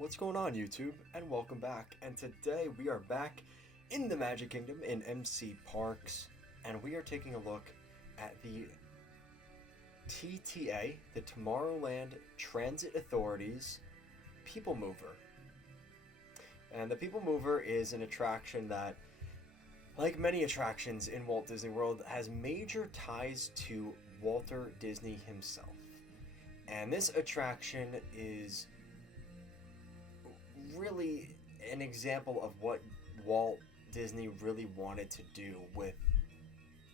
What's going on, YouTube? And welcome back. And today we are back in the Magic Kingdom in MC Parks, and we are taking a look at the TTA, the Tomorrowland Transit Authority's People Mover. And the People Mover is an attraction that, like many attractions in Walt Disney World, has major ties to Walter Disney himself. And this attraction is really an example of what Walt Disney really wanted to do with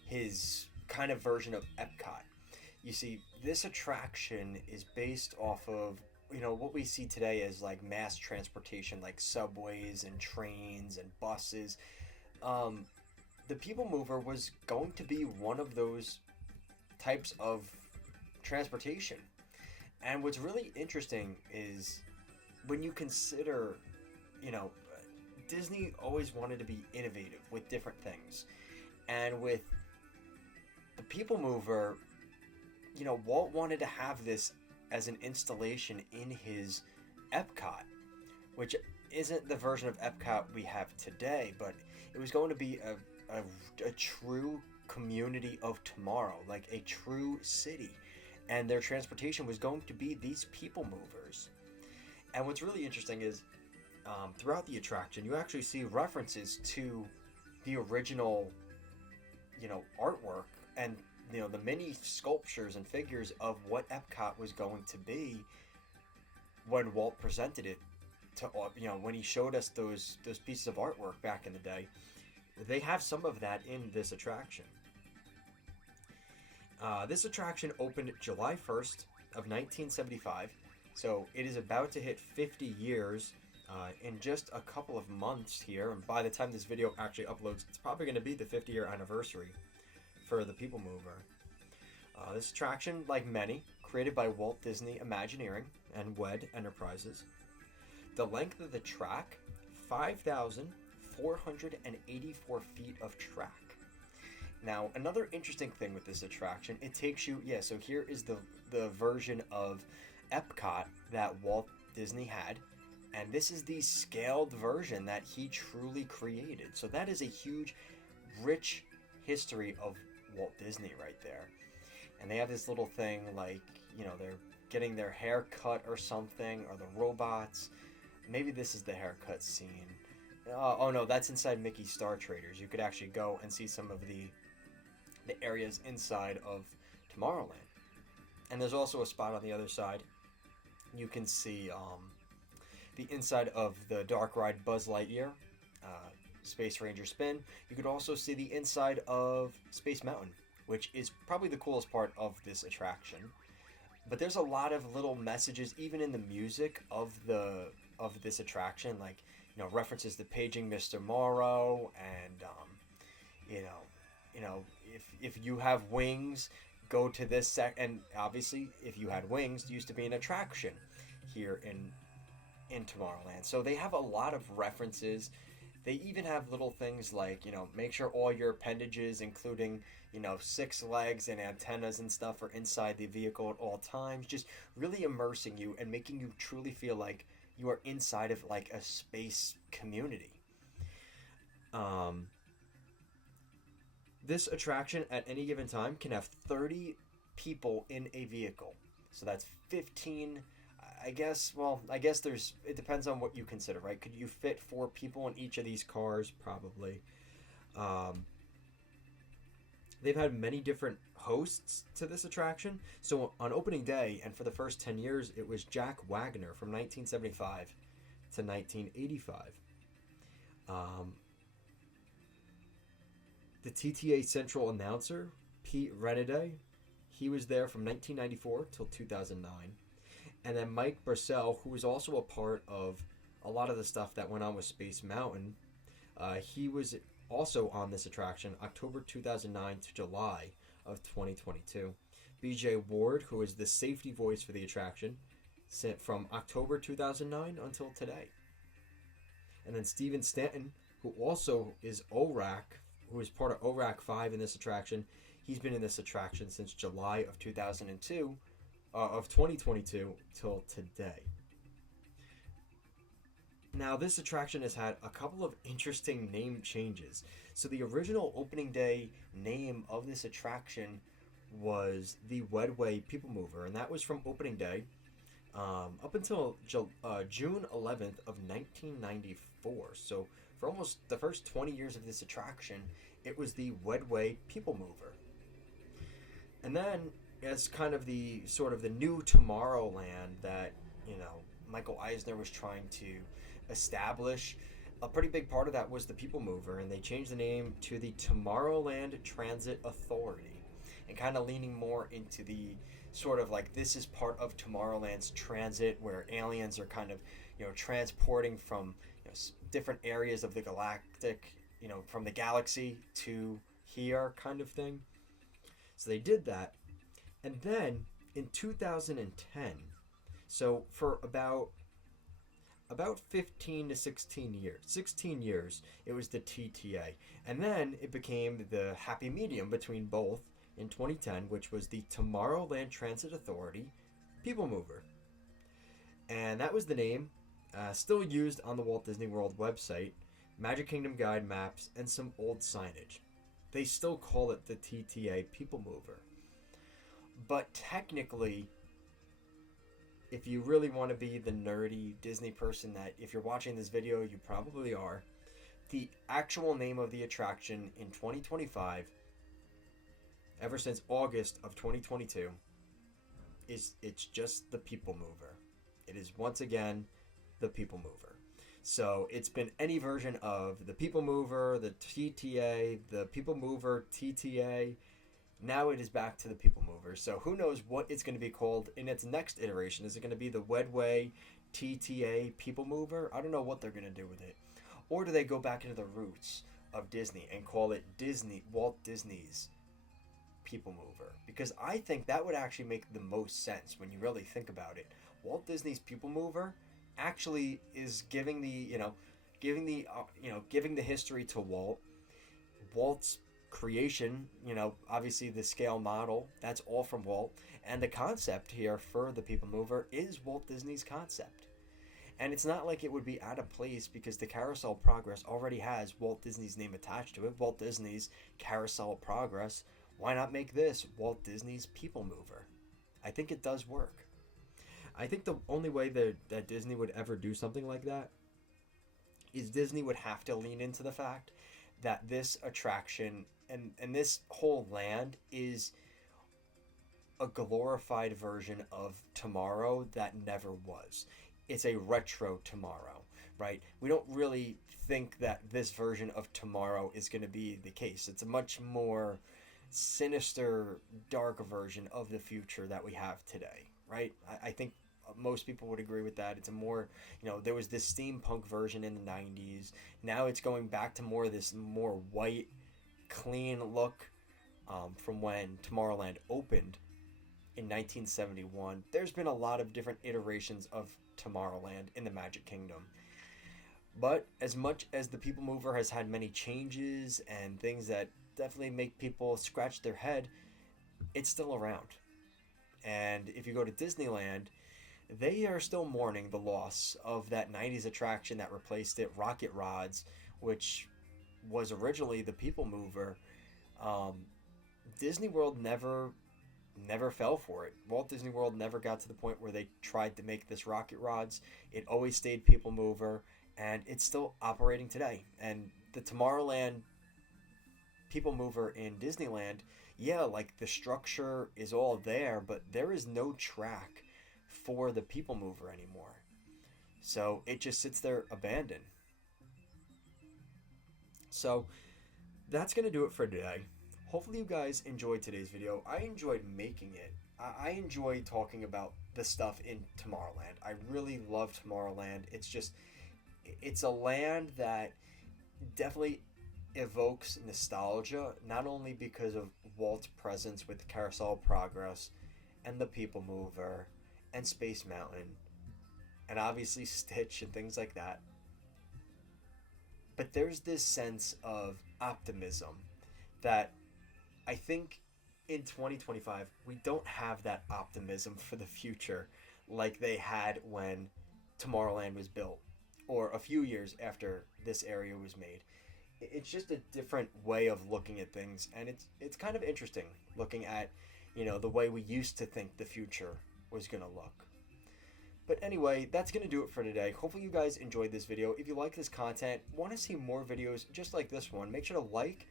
his kind of version of Epcot. You see, this attraction is based off of, what we see today as like mass transportation, like subways and trains and buses. The People Mover was going to be one of those types of transportation. And what's really interesting is when you consider, Disney always wanted to be innovative with different things. And with the People Mover, Walt wanted to have this as an installation in his Epcot, which isn't the version of Epcot we have today, but it was going to be a true community of tomorrow, like a true city. And their transportation was going to be these People Movers. And what's really interesting is throughout the attraction, you actually see references to the original, artwork and, the mini sculptures and figures of what Epcot was going to be when Walt presented it to, when he showed us those pieces of artwork back in the day. They have some of that in this attraction. This attraction opened July 1st of 1975. So it is about to hit 50 years in just a couple of months here. And by the time this video actually uploads, it's probably going to be the 50-year anniversary for the People Mover. This attraction, like many, created by Walt Disney Imagineering and WED Enterprises. The length of the track, 5,484 feet of track. Now, another interesting thing with this attraction, it takes you, so here is the version of Epcot that Walt Disney had, and this is the scaled version that he truly created. So that is a huge, rich history of Walt Disney right there. And they have this little thing like, they're getting their hair cut or something, or the robots. Maybe this is the haircut scene. Oh no, that's inside Mickey's Star Traders. You could actually go and see some of the areas inside of Tomorrowland. And there's also a spot on the other side. You can see the inside of the dark ride Buzz Lightyear, Space Ranger Spin. You could also see the inside of Space Mountain, which is probably the coolest part of this attraction. But there's a lot of little messages, even in the music of this attraction, like references to paging Mr. Morrow, and if you have wings, go to this and obviously if you had wings, it used to be an attraction here in Tomorrowland. So they have a lot of references. They even have little things like, make sure all your appendages, including, 6 legs and antennas and stuff, are inside the vehicle at all times, just really immersing you and making you truly feel like you are inside of like a space community. This attraction at any given time can have 30 people in a vehicle. So that's 15, I guess it depends on what you consider, right? Could you fit 4 people in each of these cars? Probably. They've had many different hosts to this attraction. So on opening day, and for the first 10 years, it was Jack Wagner from 1975 to 1985. The TTA Central announcer, Pete Renaday, he was there from 1994 till 2009. And then Mike Brissell, who was also a part of a lot of the stuff that went on with Space Mountain, he was also on this attraction October 2009 to July of 2022. BJ Ward, who is the safety voice for the attraction, sent from October 2009 until today. And then Steven Stanton, who also is ORAC, who is part of ORAC 5 in this attraction. He's been in this attraction since July of 2022, of 2022 till today. Now, this attraction has had a couple of interesting name changes. So, the original opening day name of this attraction was the Wedway People Mover, and that was from opening day up until June 11th of 1994. So, for almost the first 20 years of this attraction, it was the Wedway People Mover. And then, as kind of the sort of the new Tomorrowland that, Michael Eisner was trying to establish, a pretty big part of that was the People Mover, and they changed the name to the Tomorrowland Transit Authority, and kind of leaning more into the sort of like, this is part of Tomorrowland's transit, where aliens are kind of, transporting from different areas of the galactic, from the galaxy to here, kind of thing. So they did that, and then in 2010, so for about 15 to 16 years, it was the TTA. And then it became the happy medium between both in 2010, which was the Tomorrowland Transit Authority People Mover. And that was the name, still used on the Walt Disney World website, Magic Kingdom guide maps, and some old signage. They still call it the TTA People Mover. But technically, if you really want to be the nerdy Disney person that, if you're watching this video, you probably are, the actual name of the attraction in 2025, ever since August of 2022, it's just the People Mover. It is once again the People Mover. So it's been any version of the People Mover, the TTA, the People Mover, TTA. Now it is back to the People Mover. So who knows what it's going to be called in its next iteration. Is it going to be the Wedway TTA People Mover? I don't know what they're going to do with it. Or do they go back into the roots of Disney and call it Walt Disney's People Mover? Because I think that would actually make the most sense when you really think about it. Walt Disney's People Mover actually is giving the history to Walt. Walt's creation, obviously the scale model, that's all from Walt, and the concept here for the People Mover is Walt Disney's concept. And it's not like it would be out of place, because the Carousel of Progress already has Walt Disney's name attached to it, Walt Disney's Carousel of Progress. Why not make this Walt Disney's People Mover? I think it does work. I think the only way that Disney would ever do something like that is Disney would have to lean into the fact that this attraction and this whole land is a glorified version of Tomorrow that never was. It's a retro Tomorrow, right? We don't really think that this version of Tomorrow is going to be the case. It's a much more sinister, dark version of the future that we have today, right? I think most people would agree with that. It's a more, there was this steampunk version in the 90s. Now it's going back to this more white, clean look from when Tomorrowland opened in 1971. There's been a lot of different iterations of Tomorrowland in the Magic Kingdom. But as much as the People Mover has had many changes and things that definitely make people scratch their head, it's still around. And if you go to Disneyland, they are still mourning the loss of that 90s attraction that replaced it, Rocket Rods, which was originally the People Mover. Disney World never fell for it. Walt Disney World never got to the point where they tried to make this Rocket Rods. It always stayed People Mover, and it's still operating today. And the Tomorrowland People Mover in Disneyland, yeah, like the structure is all there, but there is no track for the People Mover anymore. So it just sits there abandoned. So that's going to do it for today. Hopefully you guys enjoyed today's video. I enjoyed making it. I enjoy talking about the stuff in Tomorrowland. I really love Tomorrowland. It's a land that definitely evokes nostalgia, not only because of Walt's presence with the Carousel of Progress and the People Mover and Space Mountain and obviously Stitch and things like that, but there's this sense of optimism that I think in 2025 we don't have that optimism for the future like they had when Tomorrowland was built, or a few years after this area was made. It's just a different way of looking at things, and it's kind of interesting looking at, the way we used to think the future was going to look. But anyway, that's going to do it for today. Hopefully you guys enjoyed this video. If you like this content, want to see more videos just like this one, make sure to like,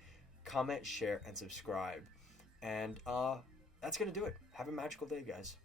comment, share, and subscribe. And that's going to do it. Have a magical day, guys.